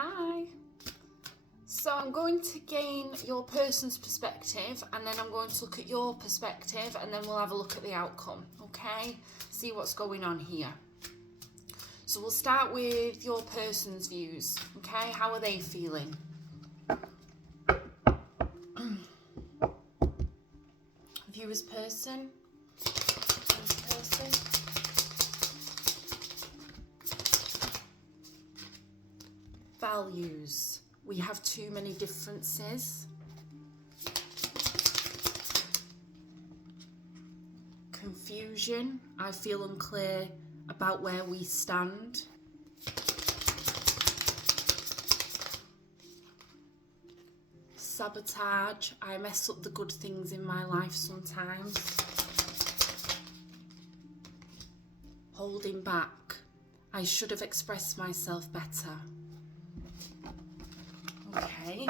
Hi. So I'm going to gain your person's perspective, and then I'm going to look at your perspective, and then we'll have a look at the outcome, okay? See what's going on here. So we'll start with your person's views, okay? How are they feeling? Viewer's person. Viewer's person. Values. We have too many differences. Confusion. I feel unclear about where we stand. Sabotage. I mess up the good things in my life sometimes. Holding back. I should have expressed myself better. Okay,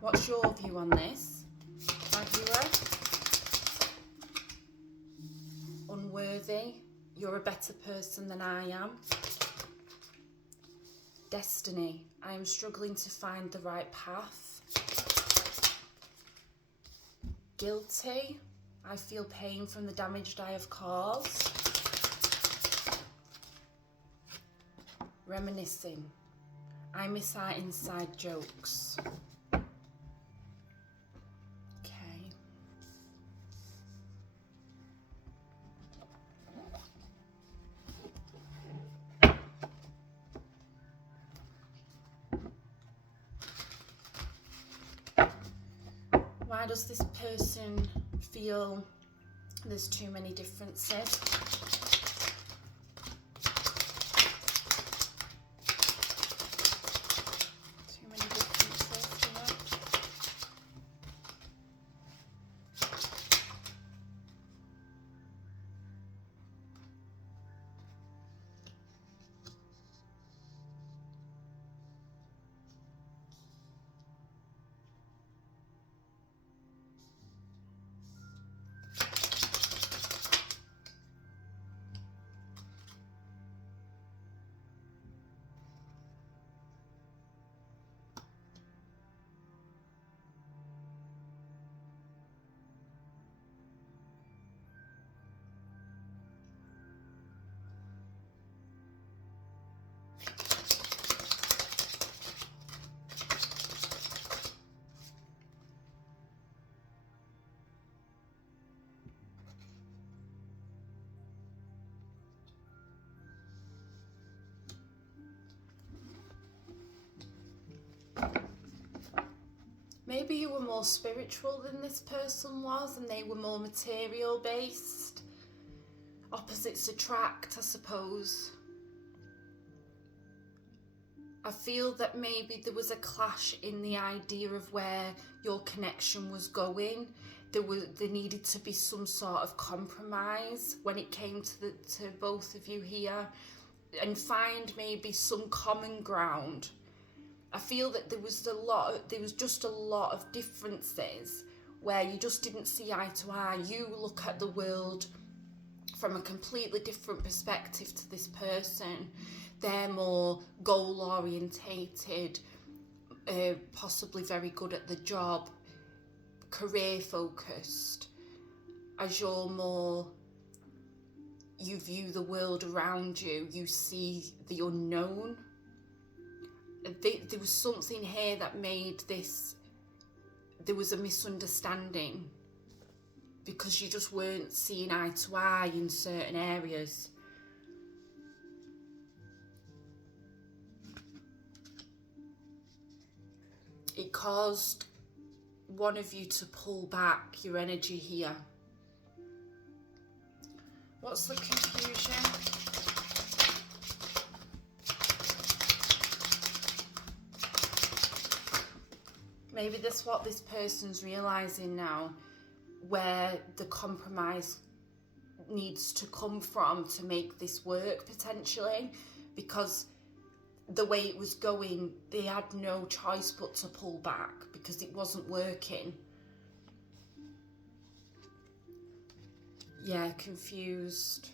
what's your view on this, my viewer? Unworthy. You're a better person than I am. Destiny. I am struggling to find the right path. Guilty. I feel pain from the damage I have caused. Reminiscing. I miss our inside jokes. Okay. Why does this person feel there's too many differences? Maybe you were more spiritual than this person was, and they were more material based. Opposites attract, I suppose. I feel that maybe there was a clash in the idea of where your connection was going. There needed to be some sort of compromise when it came to both of you here, and find maybe some common ground. I feel that there was just a lot of differences where you just didn't see eye to eye. You look at the world from a completely different perspective to this person. They're more goal orientated, possibly very good at the job, career focused. As you're more, you view the world around you, you see the unknown. There was something here that made this, there was a misunderstanding because you just weren't seeing eye to eye in certain areas. It caused one of you to pull back your energy here. What's the confusion? Maybe that's what this person's realising now, where the compromise needs to come from to make this work potentially, because the way it was going, they had no choice but to pull back because it wasn't working. Yeah, confused.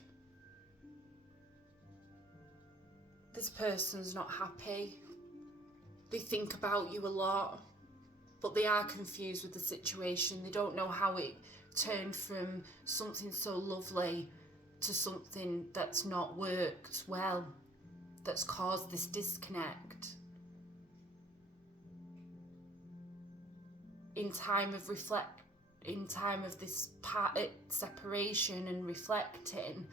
This person's not happy. They think about you a lot, but they are confused with the situation. They don't know how it turned from something so lovely to something that's not worked well, that's caused this disconnect. In time of this separation and reflecting,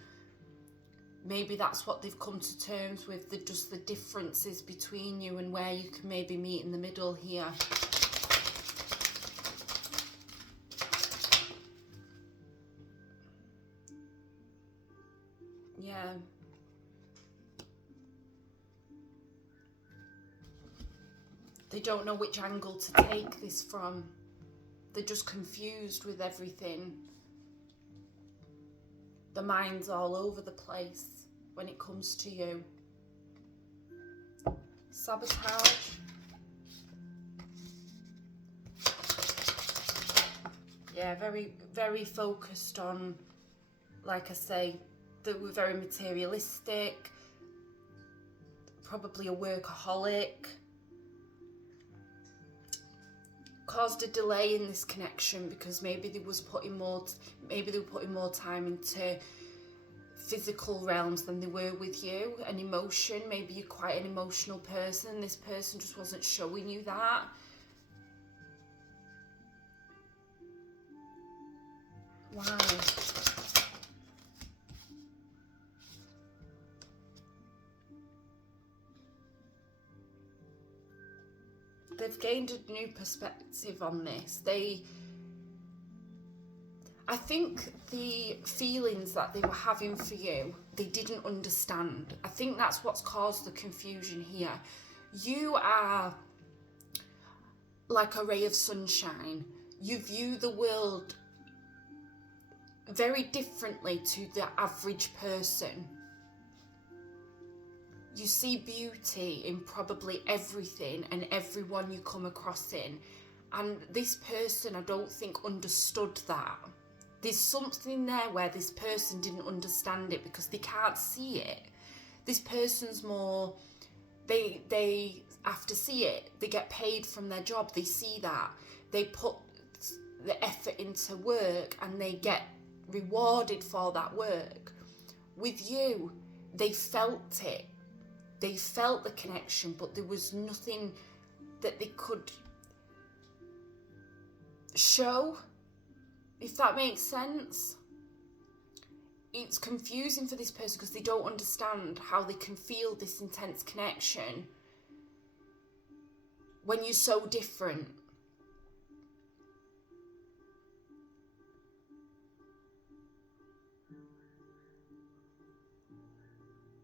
maybe that's what they've come to terms with, just the differences between you and where you can maybe meet in the middle here. Yeah. They don't know which angle to take this from. They're just confused with everything. The mind's all over the place when it comes to you. Sabotage. Yeah, very, very focused on, like I say, they were very materialistic, probably a workaholic. Caused a delay in this connection because maybe they were putting more time into physical realms than they were with you, and emotion. Maybe you're quite an emotional person. This person just wasn't showing you that. Wow. They've gained a new perspective on this. I think the feelings that they were having for you, they didn't understand. I think that's what's caused the confusion here. You are like a ray of sunshine. You view the world very differently to the average person. You see beauty in probably everything and everyone you come across in. And this person, I don't think, understood that. There's something there where this person didn't understand it because they can't see it. This person's more, they have to see it. They get paid from their job. They see that. They put the effort into work and they get rewarded for that work. With you, they felt it. They felt the connection, but there was nothing that they could show, if that makes sense. It's confusing for this person because they don't understand how they can feel this intense connection when you're so different.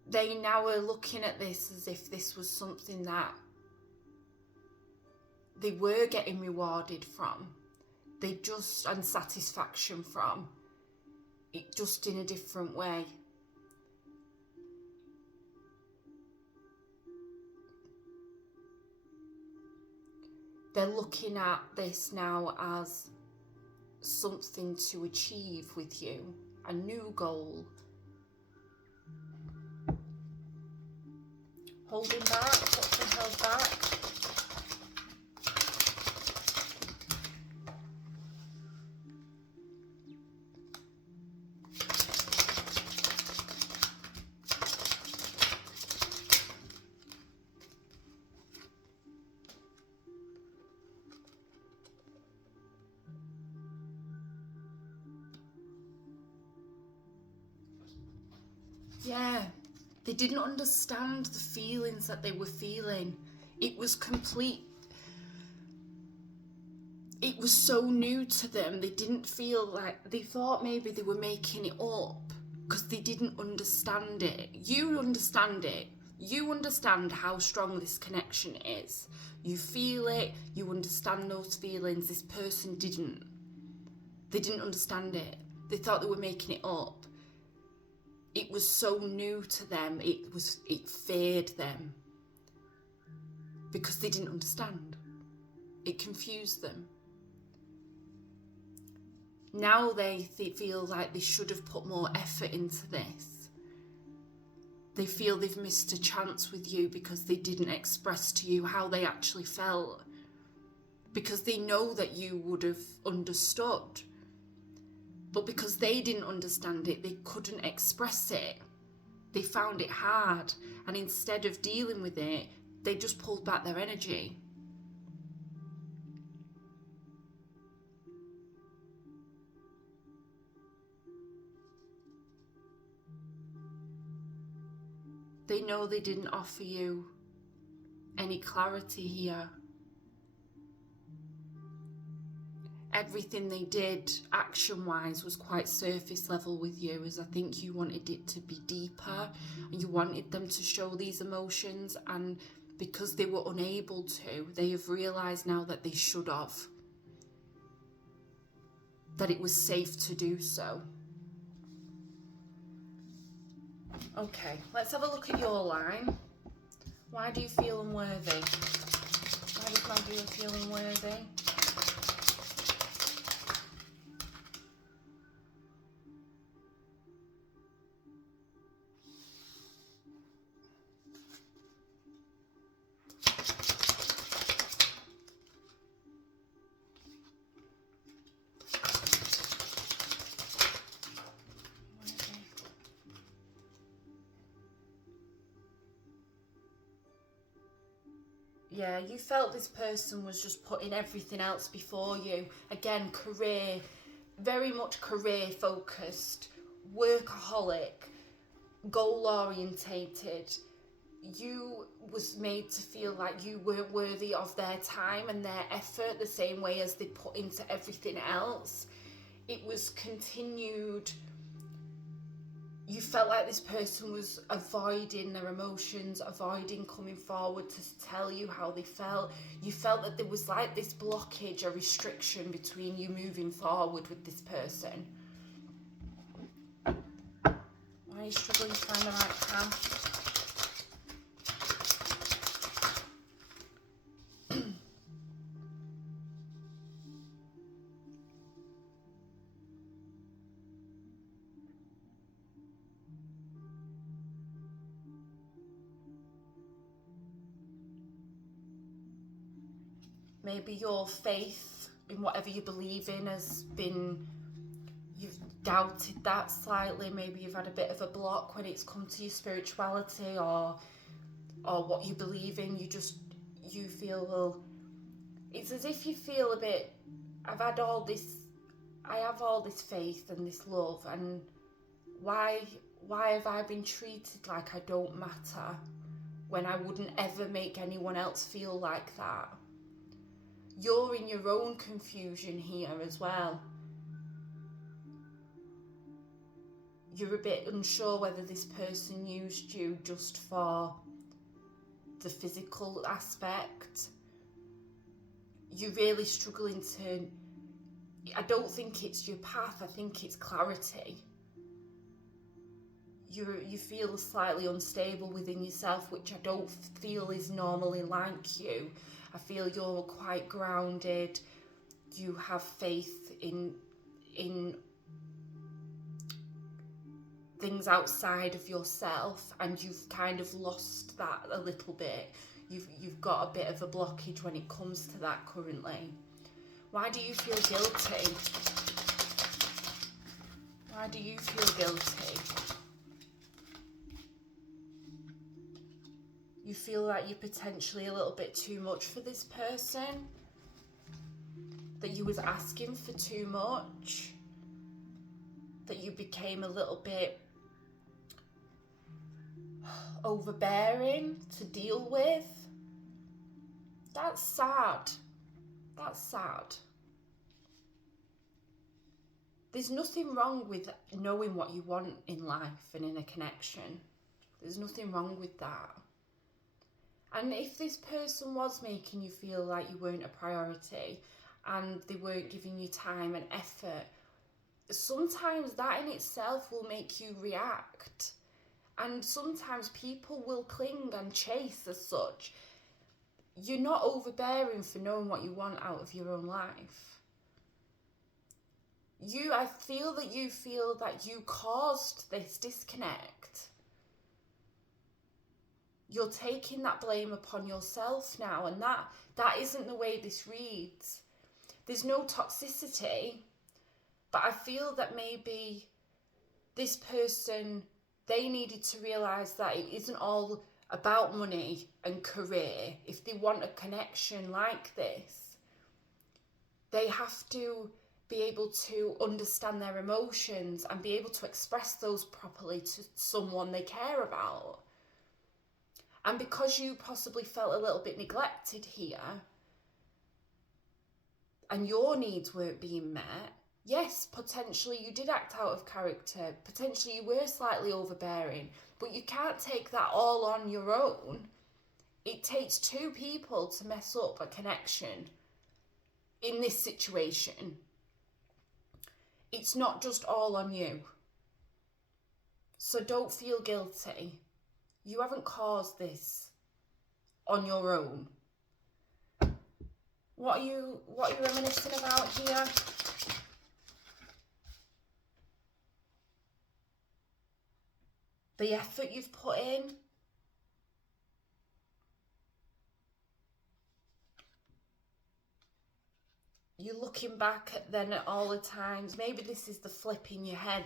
They now are looking at this as if this was something that they were getting rewarded from. And satisfaction from. It just in a different way. They're looking at this now as something to achieve with you, a new goal. Holding back, what's been held back? Yeah. They didn't understand the feelings that they were feeling. It was it was so new to them. They didn't feel like, they thought maybe they were making it up because they didn't understand it. You understand it. You understand how strong this connection is. You feel it. You understand those feelings. This person didn't. They didn't understand it. They thought they were making it up. It was so new to them, it feared them because they didn't understand. It confused them. Now they feel like they should have put more effort into this. They feel they've missed a chance with you because they didn't express to you how they actually felt. Because they know that you would have understood. But because they didn't understand it, they couldn't express it. They found it hard. And instead of dealing with it, they just pulled back their energy. They know they didn't offer you any clarity here. Everything they did action-wise was quite surface level with you, as I think you wanted it to be deeper and you wanted them to show these emotions, and because they were unable to, they have realised now that they should have. That it was safe to do so. Okay, let's have a look at your line. Why do you feel unworthy? Why does Maggie feel unworthy? Yeah, you felt this person was just putting everything else before you. Again, career, very much career focused, workaholic, goal orientated. You was made to feel like you weren't worthy of their time and their effort the same way as they put into everything else. It was continued. You felt like this person was avoiding their emotions, avoiding coming forward to tell you how they felt. You felt that there was like this blockage, a restriction between you moving forward with this person. Why are you struggling to find the right path? Maybe your faith in whatever you believe in has been, you've doubted that slightly. Maybe you've had a bit of a block when it's come to your spirituality or what you believe in. You feel, well, it's as if you feel a bit, I have all this faith and this love, and why have I been treated like I don't matter when I wouldn't ever make anyone else feel like that? You're in your own confusion here as well. You're a bit unsure whether this person used you just for the physical aspect. You're really struggling to, I don't think it's your path, I think it's clarity. You feel slightly unstable within yourself, which I don't feel is normally like you. I feel you're quite grounded. You have faith in things outside of yourself, and you've kind of lost that a little bit. You've got a bit of a blockage when it comes to that currently. Why do you feel guilty? Why do you feel guilty? You feel like you're potentially a little bit too much for this person? That you was asking for too much? That you became a little bit overbearing to deal with? That's sad. That's sad. There's nothing wrong with knowing what you want in life and in a connection. There's nothing wrong with that. And if this person was making you feel like you weren't a priority and they weren't giving you time and effort, sometimes that in itself will make you react. And sometimes people will cling and chase as such. You're not overbearing for knowing what you want out of your own life. I feel that you caused this disconnect. you're taking that blame upon yourself now, and that isn't the way this reads. There's no toxicity, but I feel that maybe this person, they needed to realise that it isn't all about money and career. If they want a connection like this, they have to be able to understand their emotions and be able to express those properly to someone they care about. And because you possibly felt a little bit neglected here and your needs weren't being met, yes, potentially you did act out of character, potentially you were slightly overbearing, but you can't take that all on your own. It takes two people to mess up a connection in this situation. It's not just all on you. So don't feel guilty. You haven't caused this on your own. What are you reminiscing about here? The effort you've put in. You're looking back at all the times. Maybe this is the flip in your head.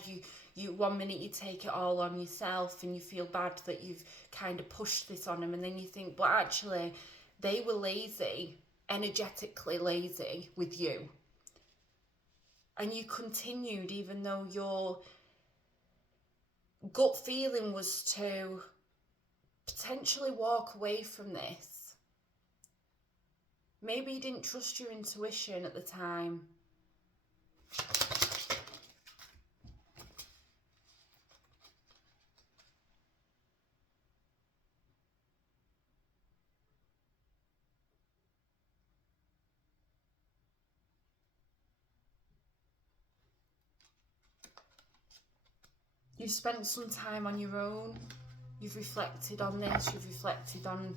You 1 minute you take it all on yourself and you feel bad that you've kind of pushed this on them, and then you think, but actually they were lazy, energetically lazy with you. And you continued even though your gut feeling was to potentially walk away from this. Maybe you didn't trust your intuition at the time. You've spent some time on your own. You've reflected on this. You've reflected on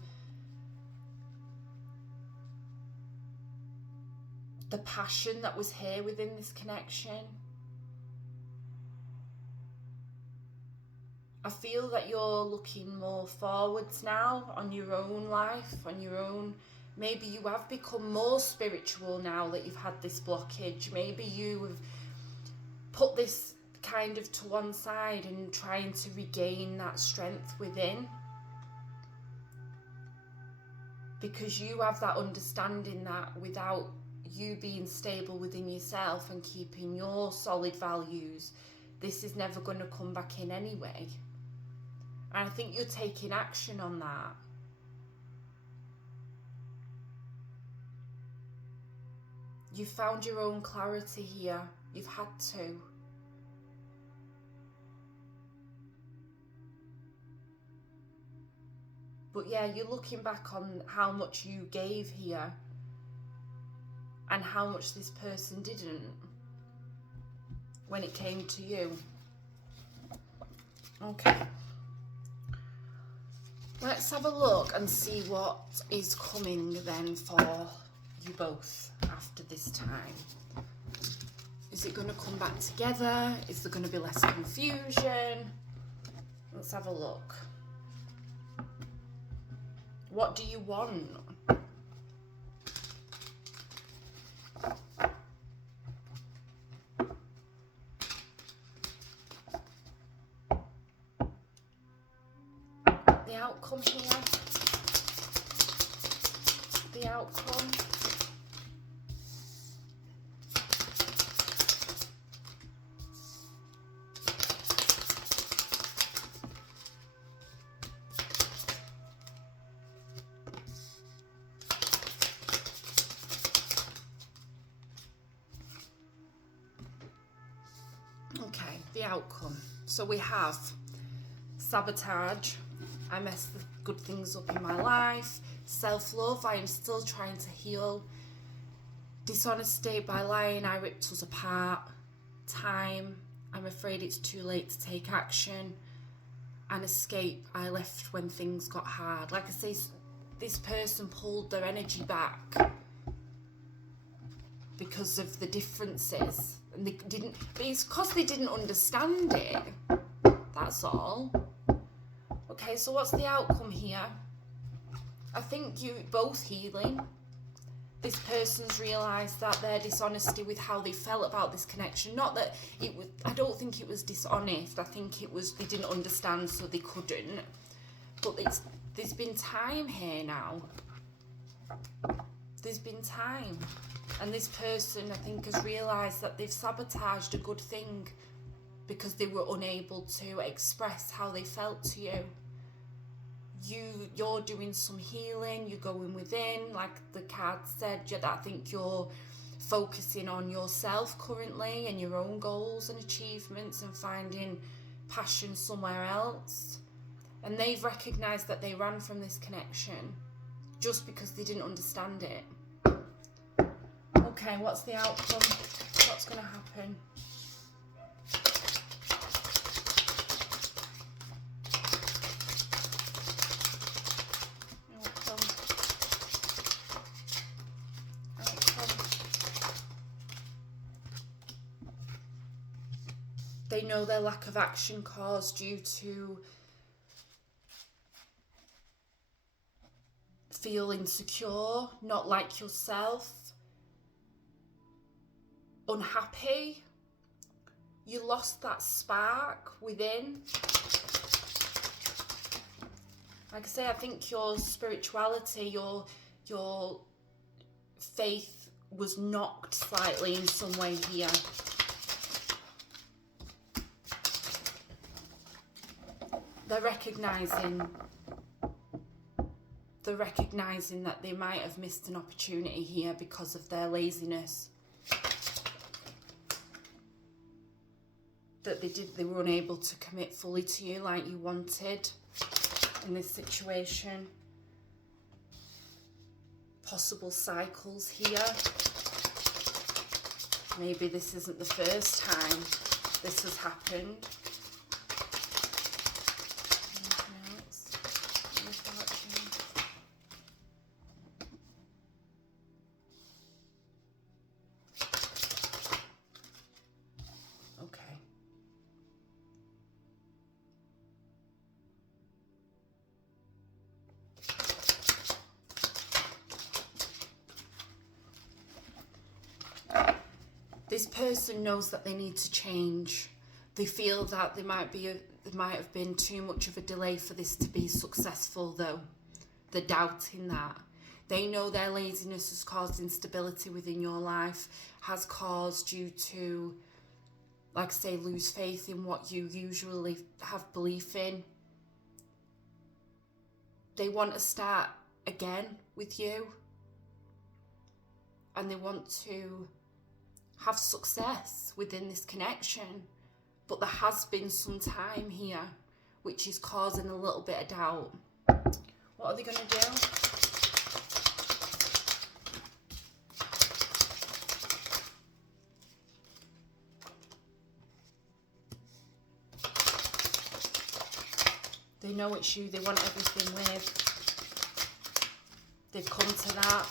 the passion that was here within this connection. I feel that you're looking more forwards now on your own life, on your own. Maybe you have become more spiritual now that you've had this blockage. Maybe you have put this kind of to one side and trying to regain that strength within. Because you have that understanding that without you being stable within yourself and keeping your solid values, this is never going to come back in anyway. And I think you're taking action on that. You've found your own clarity here. You've had to. But yeah, you're looking back on how much you gave here and how much this person didn't when it came to you. Okay. Let's have a look and see what is coming then for you both after this time. Is it going to come back together? Is there going to be less confusion? Let's have a look. What do you want? The outcome here. The outcome. Okay, the outcome. So we have sabotage. I messed the good things up in my life. Self-love, I am still trying to heal. Dishonesty, by lying, I ripped us apart. Time, I'm afraid it's too late to take action. And escape, I left when things got hard. Like I say, this person pulled their energy back because of the differences. And they didn't, but it's because they didn't understand it. That's all. Okay, so what's the outcome here? I think you both healing. This person's realised that their dishonesty with how they felt about this connection, not that it was, I don't think it was dishonest, I think it was they didn't understand so they couldn't. But there's been time here now. There's been time. And this person, I think, has realised that they've sabotaged a good thing because they were unable to express how they felt to you. You're doing some healing, you're going within, like the card said. I think you're focusing on yourself currently and your own goals and achievements and finding passion somewhere else. And they've recognised that they ran from this connection just because they didn't understand it. Okay, what's the outcome? What's going to happen? They know their lack of action caused due to feel insecure, not like yourself, unhappy. You lost that spark within. Like I say, I think your spirituality, your faith was knocked slightly in some way here. They're recognizing that they might have missed an opportunity here because of their laziness. That they were unable to commit fully to you like you wanted in this situation. Possible cycles here. Maybe this isn't the first time this has happened. This person knows that they need to change. They feel that there might have been too much of a delay for this to be successful though. They're doubting that. They know their laziness has caused instability within your life, has caused you to, like I say, lose faith in what you usually have belief in. They want to start again with you. And they want to have success within this connection, but there has been some time here which is causing a little bit of doubt. What are they going to do? They know it's you they want everything with. They've come to that.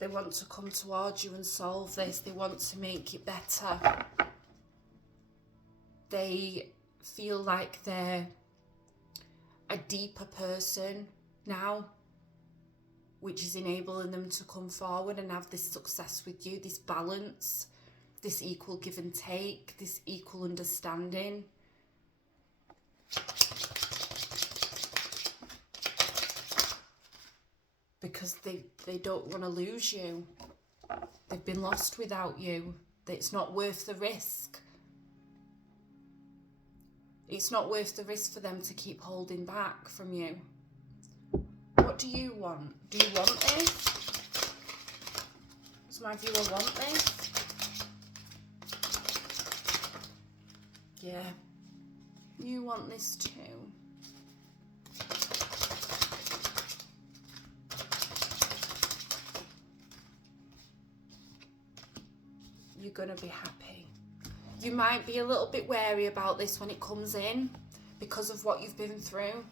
They want to come towards you and solve this. They want to make it better. They feel like they're a deeper person now, which is enabling them to come forward and have this success with you, this balance, this equal give and take, this equal understanding. Because they don't want to lose you. They've been lost without you. It's not worth the risk. It's not worth the risk for them to keep holding back from you. What do you want? Do you want this? Does my viewer want this? Yeah. You want this too. You're going to be happy. You might be a little bit wary about this when it comes in because of what you've been through.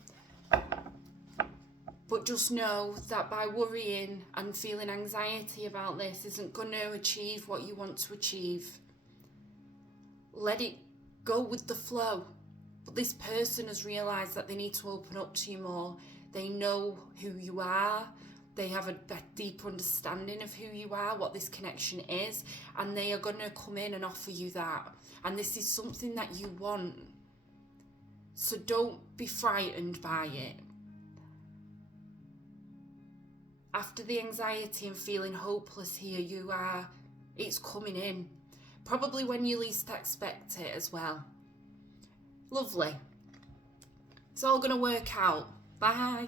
But just know that by worrying and feeling anxiety about this isn't going to achieve what you want to achieve. let it go with the flow. But this person has realised that they need to open up to you more. They know who you are. They have a deeper understanding of who you are, what this connection is, and they are going to come in and offer you that. And this is something that you want. So don't be frightened by it. After the anxiety and feeling hopeless here, it's coming in. Probably when you least expect it as well. Lovely. It's all going to work out. Bye.